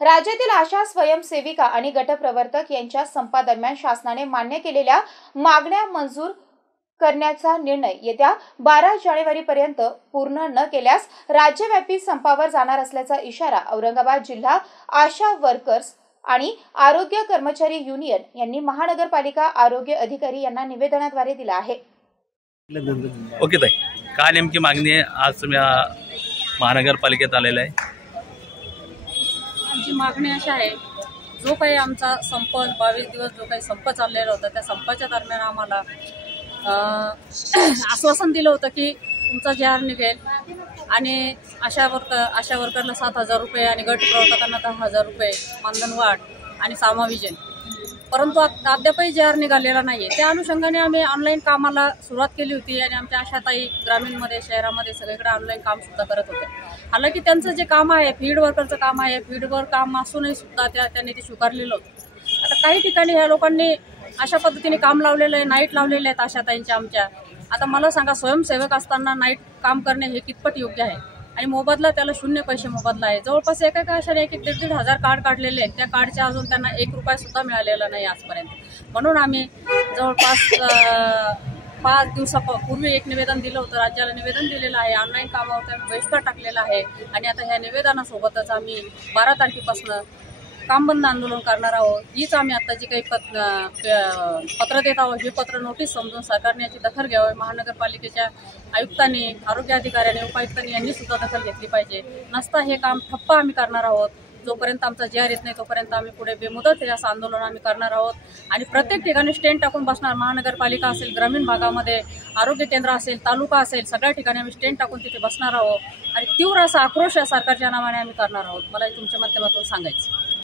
राज्यातील आशा स्वयंसेविका आणि गटप्रवर्तक यांच्या संपादरम्यान शासनाने मान्य केलेल्या मागण्या मंजूर करण्याचा निर्णय येत्या 12 जानेवारीपर्यंत पूर्ण न केल्यास राज्यव्यापी संपावर जाणार असल्याचा इशारा औरंगाबाद जिल्हा आशा वर्कर्स आणि आरोग्य कर्मचारी युनियन यांनी महानगरपालिका आरोग्य अधिकारी यांना निवेदनाद्वारे दिला आहे। ओके ताई, काय नेमकी मागणी आहे? आज तुम्ही महानगरपालिकेत आलेला आहे। आमची मागणी अशी आहे, जो काही आमचा संप 22 दिवस जो काही संप चाललेला होता त्या संपाच्या दरम्यान आम्हाला आश्वासन दिलं होतं की तुमचा JR निघेल आणि आशा वर्करला 7,000 रुपये आणि गट प्रवर्तकांना 10,000 रुपये मानधन वाढ आणि समाविजन, परंतु अद्यापही JR निघालेला नाही आहे। त्या अनुषंगाने आम्ही ऑनलाईन कामाला सुरुवात केली होती आणि आमच्या आशाताई ग्रामीणमध्ये शहरामध्ये सगळीकडे ऑनलाईन कामसुद्धा करत होते। हालाकी त्यांचं जे काम आहे फील्ड वर्करचं काम आहे, फील्डवर काम असूनही सुद्धा त्यांनी ते स्वीकारलेलं होतं। आता काही ठिकाणी ह्या लोकांनी अशा पद्धतीने काम लावलेलं आहे, नाईट लावलेले आहेत आशाताईंच्या आमच्या। आता मला सांगा, स्वयंसेवक असताना नाईट काम करणे हे कितपत योग्य आहे? आणि मोबदला त्याला 0 पैसे मोबदला आहे। जवळपास एका आशाने 1-1.5 हजार कार्ड काढलेले आहेत, त्या कार्डच्या अजून त्यांना 1 रुपया सुद्धा मिळालेला नाही आजपर्यंत। म्हणून आम्ही जवळपास 5 दिवसापूर्वी एक निवेदन दिलं होतं, राज्याला निवेदन दिलेलं आहे, ऑनलाईन कामावर त्यांनी बहिष्कार टाकलेला आहे आणि आता ह्या निवेदनासोबतच आम्ही 12 तारखेपासून काम बंद आंदोलन करणार आहोत। हीच आम्ही आता जी काही पत्र देत आहोत, हे पत्र नोटीस समजून सरकारने याची दखल घ्यावी। महानगरपालिकेच्या आयुक्तांनी, आरोग्य अधिकाऱ्यांनी, उपायुक्तांनी यांनी सुद्धा दखल घेतली पाहिजे। नसता हे काम ठप्प आम्ही करणार आहोत। जोपर्यंत आमचा JR येत नाही तोपर्यंत आम्ही पुढे बेमुदत हे असं आंदोलन आम्ही करणार आहोत आणि प्रत्येक ठिकाणी स्टँड टाकून बसणार। महानगरपालिका असेल, ग्रामीण भागामध्ये आरोग्य केंद्र असेल, तालुका असेल, सगळ्या ठिकाणी आम्ही स्टँड टाकून तिथे बसणार आहोत आणि तीव्र असा आक्रोश या सरकारच्या नावाने आम्ही करणार आहोत। मला तुमच्या माध्यमातून सांगायचं।